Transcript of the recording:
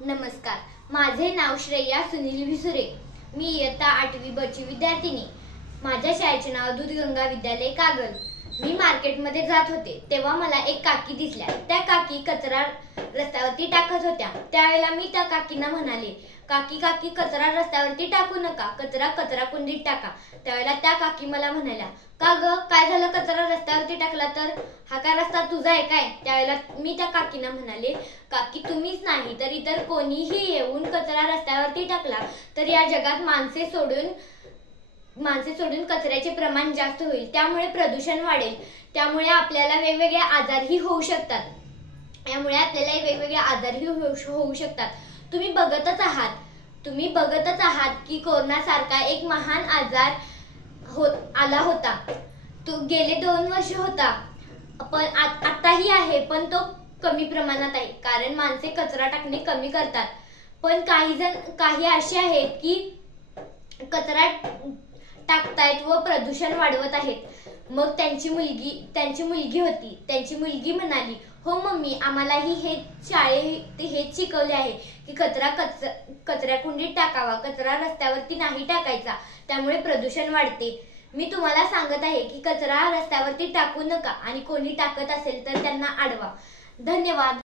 नमस्कार, माझे नाव श्रेया सुनील विसुरे। मी इयत्ता 8वी ब ची विद्यार्थिनी। माझ्या शाळेचे नाव दूधगंगा विद्यालय कागल। मी मार्केटमध्ये जात होते तेव्हा मला एक काकी दिसल्या। त्या काकी कचरा रस्त्यावरती टाकत होत्या। त्यावेळेला मी त्या काकींना म्हणाले, काकी काकी कचरा रस्त्यावरती टाकू नका, कचरा कुंडीत टाका। त्यावेळेला त्या काकी मला म्हणाल्या, का ग काय झालं, कचरा रस्त्यावरती टाकला तर? हा काय रस्ता तुझा आहे काय? त्यावेळेला मी त्या काकींना म्हणाले, काकी तुम्हीच नाही तर इतर कोणीही येऊन कचरा रस्त्यावरती टाकला तर या जगात माणसे सोडून कचऱ्याचे प्रमाण जास्त होईल, त्यामुळे प्रदूषण वाढेल, त्यामुळे आपल्याला वेगवेगळे आजारही होऊ शकतात। तुम्ही बघतच आहात की कोरोना सारखा एक महान आजार आला होता। तो गेले 2 वर्ष होता, पण आताही आहे, पण तो कमी प्रमाणात आहे, कारण माणसे कचरा टाकणे कमी करतात। पण काही असे आहेत की कचरा टाकतायत व प्रदूषण वाढवत आहेत। मग त्यांची मुलगी होती। त्यांची मुलगी म्हणाली, हो मम्मी, आम्हालाही हेच शिकवले आहे की कचरा कुंडीत टाकावा, कचरा रस्त्यावरती नाही टाकायचा, त्यामुळे प्रदूषण वाढते। मी तुम्हाला सांगत आहे की कचरा रस्त्यावरती टाकू नका आणि कोणी टाकत असेल तर त्यांना अडवा। धन्यवाद।